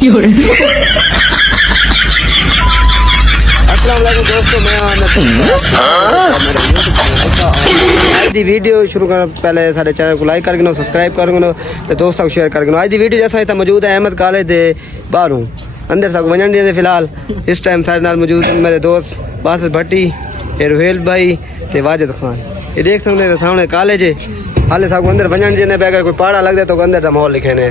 दोस्तों मैं आज दी वीडियो शुरू कर पहले सारे चैनल को लाइक करके सब्सक्राइब करके तो दोस्तों को शेयर करके आज दी वीडियो जैसा था मौजूद है अहमद कॉलेज दे बाहर हूँ अंदर तक वजन दिए फिलहाल इस टाइम सारे नाल मौजूद हैं मेरे दोस्त बासित भट्टी रोहेल भाई ते वाजिद खान ये देख सकते हैं सामने कॉलेज है हाले साहब अंदर वजन देने पे अगर कोई पहाड़ा लग जाए तो अंदर का माहौल लिखे ने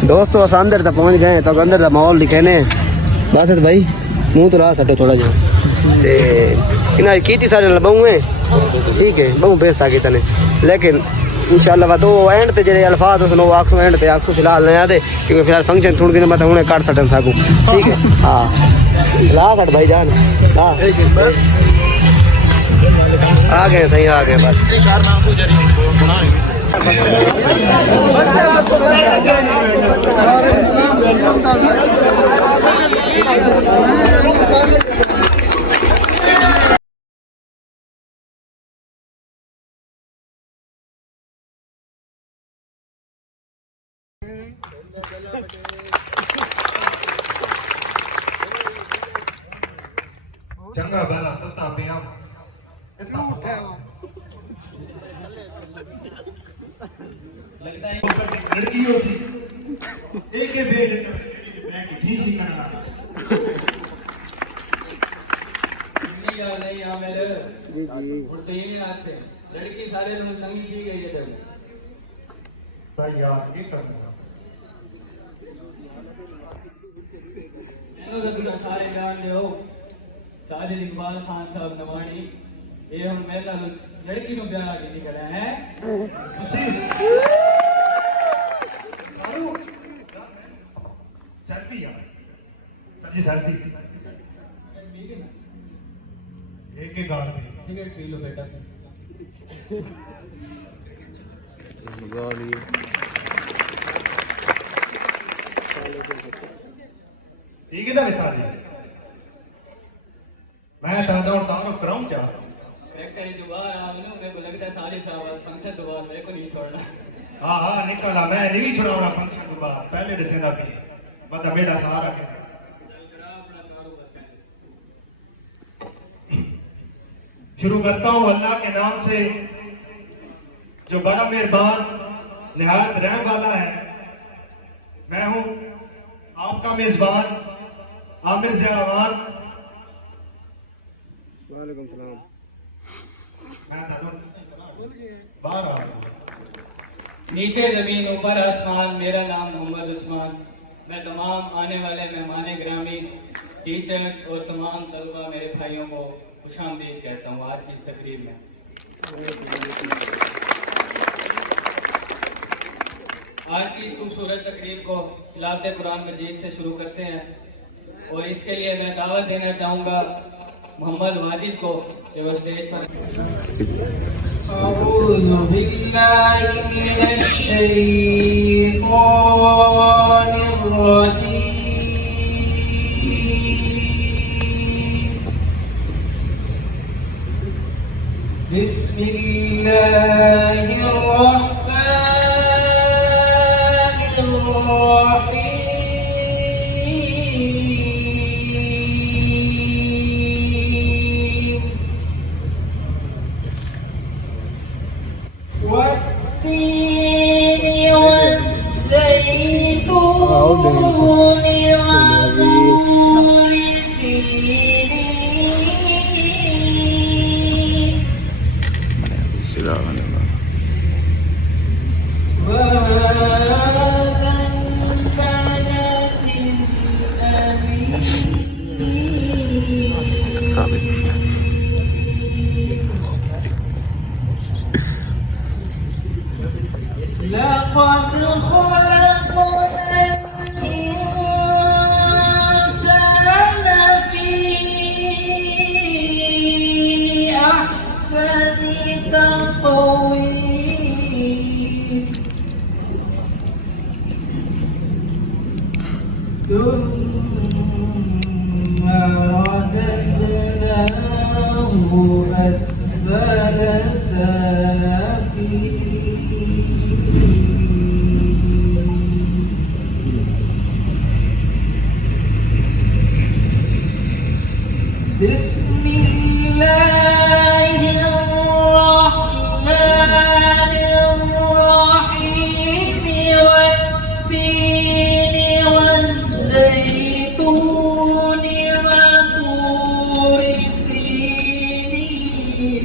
दोस्तों अस अंदर तक पहुँच गए तो अंदर का माहौल लिखे ने बासित भाई मुँह तो रहा सटो थोड़ा जा इन्हें की सारे बहू है ठीक है बहू बेचता की तने लेकिन इंशाल्लाह तो एंड ते जेडे अल्फाज उसनो आखो एंड ते आखो फिलहाल नहीं आते क्योंकि फिलहाल फंक्शन थोड़ी दिन मैं उन्हें काट सकन सकूँ ठीक है हाँ ला कट भाई जान हाँ आ गए सही आ गए बस चंगा भला सत्ता पे हम लगता है लड़की होती एक के बेड ठीक ही करना नहीं आ मेरे जी जी उठते ही नहीं आज से लड़की सारे लोग चंगी की गई है भाई यार ये करना सारे जान दे हो साजिद इकबाल खान साहब नवानी ये हम मेरा लड़की को ब्याह नहीं करा है सर्दी यार सर्दी सर्दी एक एक गाल सिगरेट पी लो बेटा ठीक है ना मिसाल मैं दादा और तारुफ कराऊं क्या करेक्ट है जो बाहर आ गए मेरे को लगता है सारे साहब फंक्शन के बाद मेरे को नहीं छोड़ना हां निकला मैं नहीं छोड़ूंगा फंक्शन के बाद पहले डिसेंबर भी बता बेटा सारा शुरू करता हूं अल्लाह के नाम से जो बड़ा मेहरबान निहायत रहम वाला है मैं हूं आपका मेजबान आमिर ज़ियावान वालेकुम सलाम नीचे जमीन ऊपर आसमान मेरा नाम मोहम्मद उस्मान मैं तमाम आने वाले मेहमान ग्रामी टीचर्स और तमाम तलबा मेरे भाइयों को खुशामदीद कहता हूँ आज की इस तकरीब में आज की इस खूबसूरत तकरीब को तिलावत कुरान मजीद से शुरू करते हैं और इसके लिए मैं दावत देना चाहूँगा मोहम्मद वाजिद को कि वो स्टेज पर अऊज़ु बिल्लाहि मिनश शैतानिर रजीम बिस्मिल्लाहिर रहमानिर रहीम बिस्मिल्लाहिर्रहमानिर्रहीम वत्तीनि वज़्ज़ैतूनि वतूरि सीनीन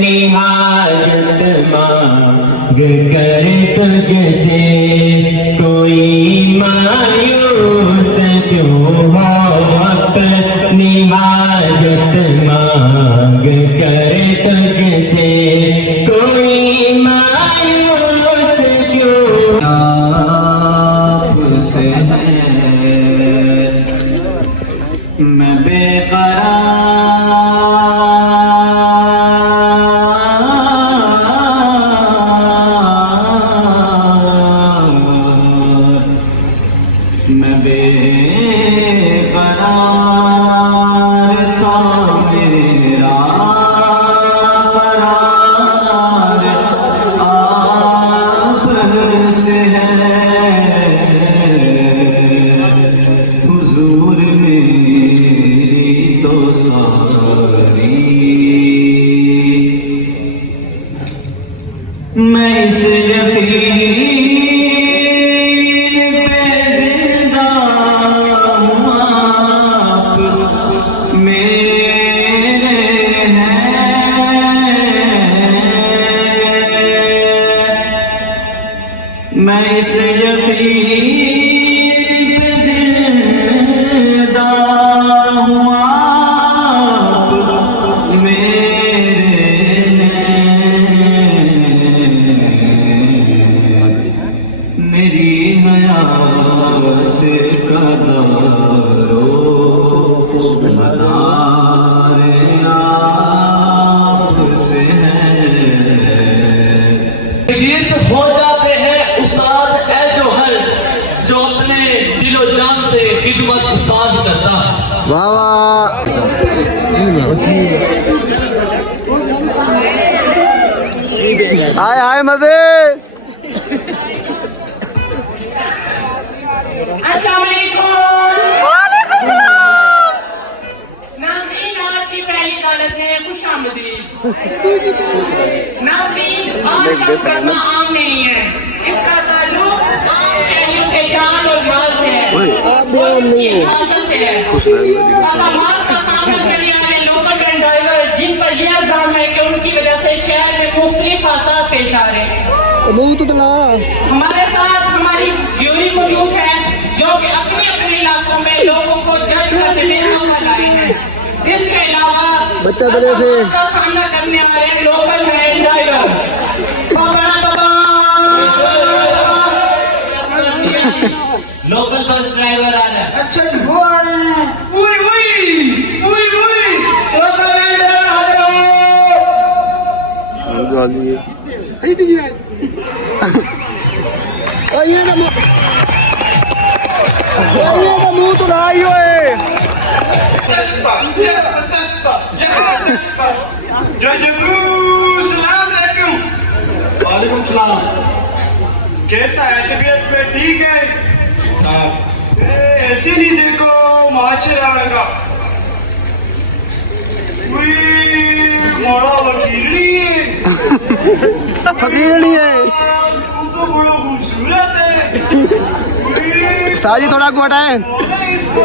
निहायत मांग कर तुझसे कोई मायूस क्यों हो अपनी हाजत मांग कर तुझसे कोई मायूस क्यों आपसे है मैं बेकरार था मेरा करार आपसे है हुजूर मेरी तो सारी मैं इस यकीन पे जिंदा हूँ आप मेरे हैं मैं इस यकीन पे जिंदा हूँ आप मेरे मेरी हयात का दारो मदार आपसे है गीत हो जाते हैं उस्ताद ए जो हर जो अपने दिलो जान से खिदमत उस्ताद करता है। वाह वाह आए आए मजे नाज़रीन आज की पहली अदालत में खुशामदीद। नाज़रीन आज का मुकदमा आम नहीं है, इसका ताल्लुक आम शहरियों के जान और माल से है, वो उनकी हिफाजत से है। अज़ामात का सामना करने वाले लोकल वैन ड्राइवर जिन पर यह इल्जाम है कि उनकी वजह से शहर में मुख्तलिफ हादसा पेश आ रहे हैं। हमारे साथ हमारी ज्यूरी मौजूद है जो कि अपने अपने इलाकों में लोगों को जज करने में अमल आए हैं। इसके अलावा बच्चा दले से का सामना करने वाले local van driver local bus driver आ रहा है। अच्छा जी वो आ रहे हैं। उई उई उई उई लोकल वैन ड्राइवर आ रहे तो मुंह तो लाई होए वालेकुम सलाम। कैसा है तबीयत पे ठीक है? ऐसे नहीं देखो माचरा लगा मोड़ा वकील फकीर नहीं है तू तो बड़ा खूबसूरत है। साजी थोड़ा को हटाए इसको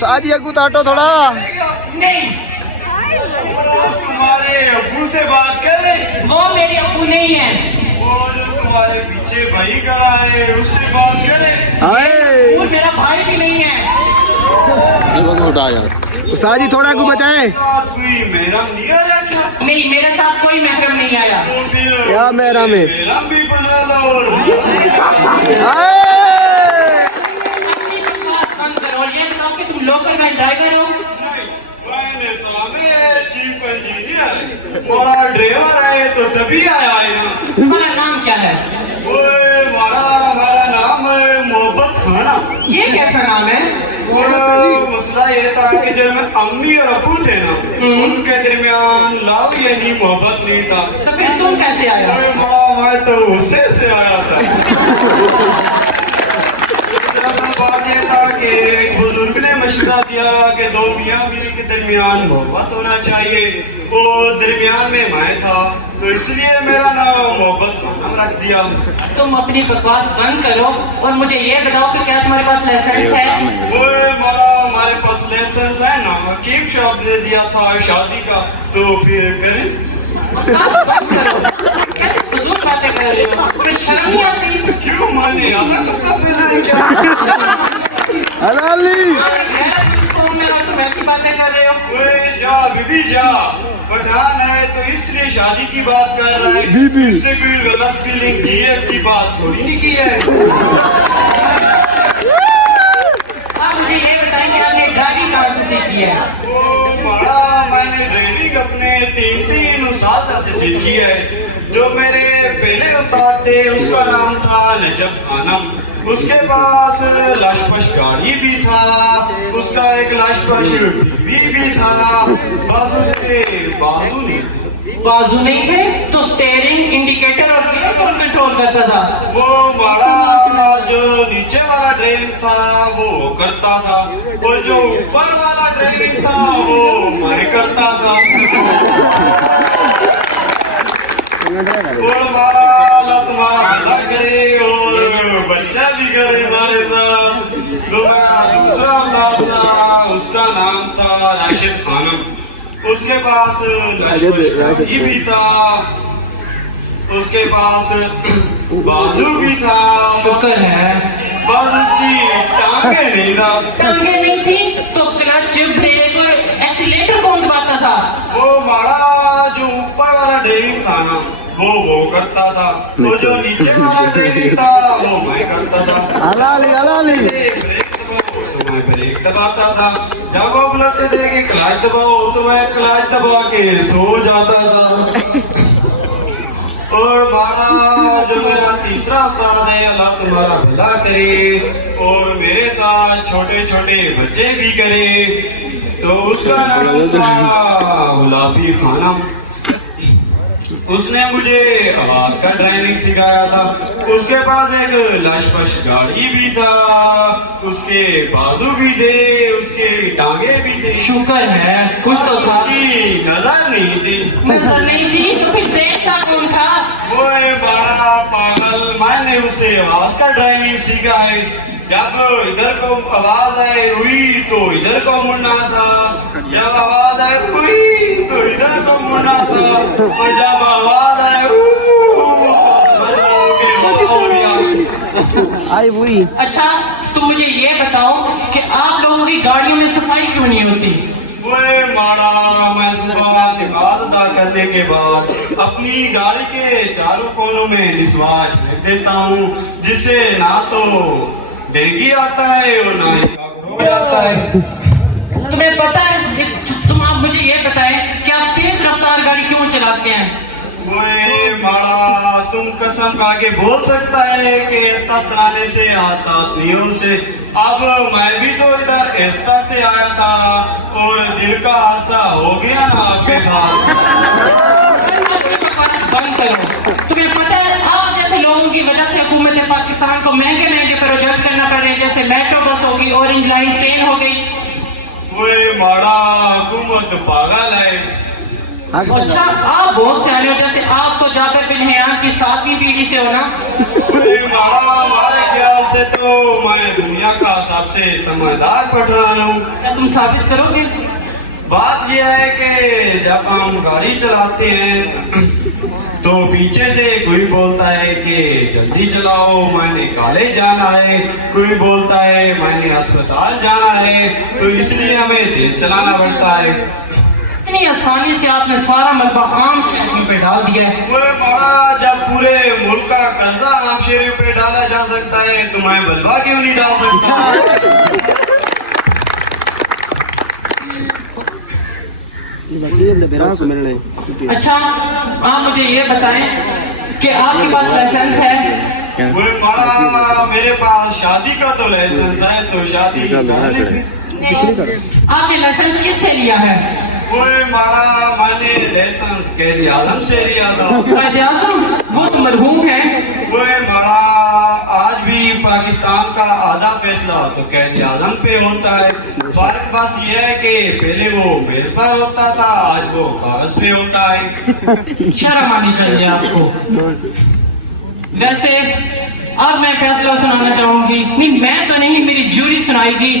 साजी अगू ताटो थोड़ा नहीं तुम्हारे अब्बू से बात करे, वो मेरे अब्बू नहीं है। वो जो तुम्हारे पीछे भाई खड़ा है उससे बात करे। हाय वो मेरा भाई भी नहीं है। उस्ताद जी थोड़ा को बचाए। साथ कोई मेरा नहीं आया क्या? नहीं, मेरे साथ कोई महरम नहीं आया। तो फिर या मेरा में मेरा भी बना लो और अपनी बकवास बंद करो और ये बताओ कि तुम लोकल में ड्राइवर हो। मैंने सलामे चीफ इंजीनियर मोरा ड्राइवर है तो तभी आया है ना। तुम्हारा नाम क्या है? ओए हमारा नाम है मोहब्बत खाना। ये कैसा नाम है? वो मसला ये था कि जब मैं अम्मी और अबू थे ना उनके दरमियान लव यानी मोहब्बत नहीं था। तो फिर तुम कैसे आए? अरे माँ मैं तो उससे से आया था। दरअसल बात ये था कि एक बुजुर्ग ने मशवरा दिया कि दो मियाँ बीवी के दरमियान मोहब्बत होना चाहिए। वो दरमियान में मैं था तो इसलिए मेरा नाम मोहब्बत खानम रख दिया। तुम अपनी बकवास बंद करो और मुझे ये बताओ कि क्या तुम्हारे पास लाइसेंस है? ओए मारा हमारे पास लाइसेंस है ना, हकीम साहब ने दिया था शादी का, तो फिर करें। बकवास बंद करो। कैसे फजूल बातें कर रहे हो? तुम्हें शर्म नहीं आती? क्यों माने आता तो कब मिला है क्या? हलाली तुम ऐसी बातें कर रहे हो? ओए जा बीबी जा, पठान है तो इसलिए शादी की बात कर रहा है। बीबी। इससे कोई गलत फीलिंग जीएफ की बात थोड़ी नहीं की है। आप मुझे ये बताएं कि आपने ड्राइविंग कहाँ से सीखी है? ओ मारा मैंने ड्राइविंग अपने तीन उस्ताद से सीखी है। जो मेरे पहले उस्ताद थे उसका नाम था नजब खानम। उसके पास लाशपश गाड़ी भी था, उसका एक लाशपश बीवी भी था, बस उसके बाजू नहीं थे। बाजू नहीं थे तो स्टेयरिंग, इंडिकेटर और गियर कौन कंट्रोल करता था? वो मारा जो नीचे वाला ड्राइविंग था वो करता था, वो जो ऊपर वाला ड्राइविंग था वो मैं करता था। और मारा अल्लाह तुम्हारा भला करे और बच्चा भी करे हमारे साथ। तो मेरा दूसरा औलाद था उसका नाम था राशिद खानम। उसके पास ये भी था, उसके पास बाजू भी था, शुक्र है। बस उसकी टांगे नहीं था। टांगे नहीं थी तो क्लच, ब्रेक और एक्सीलेटर कौन दबाता था? वो मारा जो ऊपर वाला ड्राइविंग था ना वो करता था, तो जो नीचे वाला ड्राइविंग था वो मैं करता था। हलाली हलाली ब्रेक दबाओ तो मैं ब्रेक दबाता था, जब वो बुलाते थे कि क्लच दबाओ तो मैं क्लच दबा के सो जाता था। और मारा जो मेरा तीसरा उस्ताद है अल्लाह तुम्हारा भला करे और मेरे साथ छोटे छोटे बच्चे भी करे, तो उसका नाम था गुलाबी खानम। उसने मुझे आवाज का ड्राइविंग सिखाया था। उसके पास एक लाशपश गाड़ी भी था, उसके बाजू भी थे, उसके टांगे भी थे। शुक्र है कुछ तो था। उसकी नजर नहीं थी। नजर नहीं थी तो फिर देखता कौन था? वो बड़ा पागल, मैंने उसे आवाज का ड्राइविंग सीखा है। जब इधर को आवाज आए हुई तो इधर को मुड़ना था, जब आवाज आए हुई तो इधर को मुड़ना था, और जब आवाज आए आई हुई। अच्छा तो मुझे ये बताओ कि आप लोगों की गाड़ियों में सफाई क्यों नहीं होती? वो मारा मैं सुबह नमाज अदा करने के बाद अपनी गाड़ी के चारों कोनों में निस्वाच फेंक देता हूँ, जिससे ना तो डेंगू आता है और ना ही काकरोच आता है। तुम्हें पता है तुम आप मुझे ये बताएं कि आप तेज रफ्तार गाड़ी क्यों चलाते हैं? ओए मारा तुम कसम खा के बोल सकता है कि ऐसा चलाने से हादसा नहीं हो से। अब मैं भी तो इधर ऐसा से आया था और दिल का हादसा हो गया ना आपके साथ। अपनी बकवास बंद करो। तुम्हें पता है आप जैसे लोगों की वजह से हुकूमत पाकिस्तान को महंगे महंगे प्रोजेक्ट करना पड़ रहे हैं, जैसे मेट्रो बस होगी, ऑरेंज लाइन ट्रेन हो गई। ओए मारा हुकूमत पागल है। अच्छा आप बहुत सियाने हो, जैसे आप तो जाबिर बिन हयान की 7वीं पीढ़ी से हो ना? ओए मारा हमारे ख्याल से तो मैं दुनिया का सबसे समझदार पठान हूँ। क्या तुम साबित करोगे? बात यह है कि जब हम गाड़ी चलाते हैं तो पीछे से कोई बोलता है कि जल्दी चलाओ, मैंने कॉलेज जाना है, कोई बोलता है मैंने अस्पताल जाना है, तो इसलिए हमें तेज चलाना पड़ता है। इतनी आसानी से आपने सारा मलबा आम शहरियों पे डाल दिया है। वो मारा, जब पूरे मुल्क का कर्जा आम शहरियों पे डाला जा सकता है तो मैं बलवा क्यों नहीं डाल सकता? अच्छा, आप मुझे ये बताएं कि आपके पास लाइसेंस है? वो मारा, मेरे पास शादी का तो लाइसेंस है, तो शादी आपने लाइसेंस किससे लिया है? वो मारा, मैंने लाइसेंस कैदी आजम से लिया था। कायदे आज़म वो तो मरहूम है। वो मारा, आज भी पाकिस्तान का आधा फैसला तो कैदी आजम पे होता है। फर्क बस ये है कि पहले वो मेज पर होता था, आज वो कागज पे होता है। शर्म आनी चाहिए आपको। वैसे अब मैं फैसला सुनाना चाहूंगी। नहीं, मैं तो नहीं, मेरी जूरी सुनाएगी।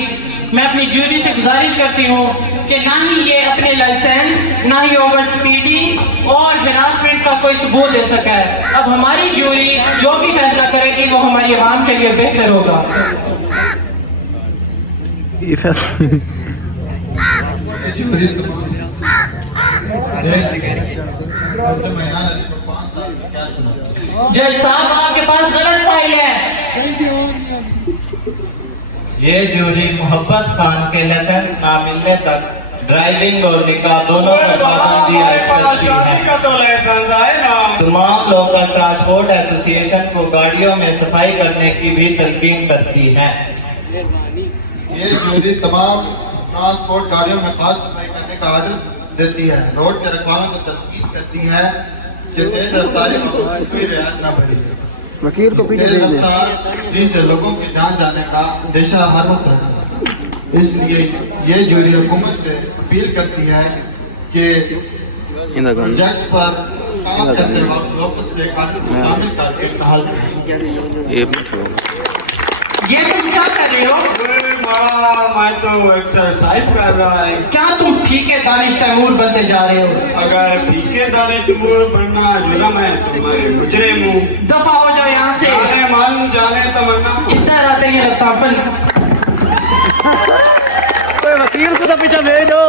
मैं अपनी जूरी से गुजारिश करती हूँ कि ना ही ये अपने लाइसेंस, ना ही ओवर स्पीडिंग और हिरासमेंट का कोई सबूत दे सका है। अब हमारी जूरी जो भी फैसला करेगी वो हमारी आवाम के लिए बेहतर होगा। जज साहब, आपके पास गलत फाइल है। ये जूरी मोहब्बत खान के लाइसेंस ना मिलने तक ड्राइविंग और निकाह दोनों पर पाबंदी हमारे पास आयद शादी है। का तो लाइसेंस है ना। तमाम लोकल ट्रांसपोर्ट एसोसिएशन को गाड़ियों में सफाई करने की भी तलकीन करती है। ये जूरी तमाम ट्रांसपोर्ट गाड़ियों में खास सफाई करने का आर्डर देती है। रोड के रखवालों को तलकीन करती है कि तेज रफ्तारी में कोई रियायत न बरी। वकील को पीछे तेज भेज दे। रफ्तारी से लोगों की जान जाने का अंदेशा हर वक्त रहता है। इसलिए ये जूरी हुकूमत से अपील करती है कि प्रोजेक्ट्स पर काम करते वक्त लोकल स्टेक होल्डर को शामिल करके बहाल करें। ये तुम क्या कर रहे हो? वो मारा, मैं तो एक्सरसाइज कर रहा है। क्या तुम फीके दानिश तैमूर बनते जा रहे हो? अगर फीके दाने तैमूर बनना जुर्म है तो मैं गुजरे मुंह। दफा हो जाओ यहाँ से। जाने मन जाने तमन्ना। इधर आते ही रफ्तापन। वकील को तो पीछे भेज दो।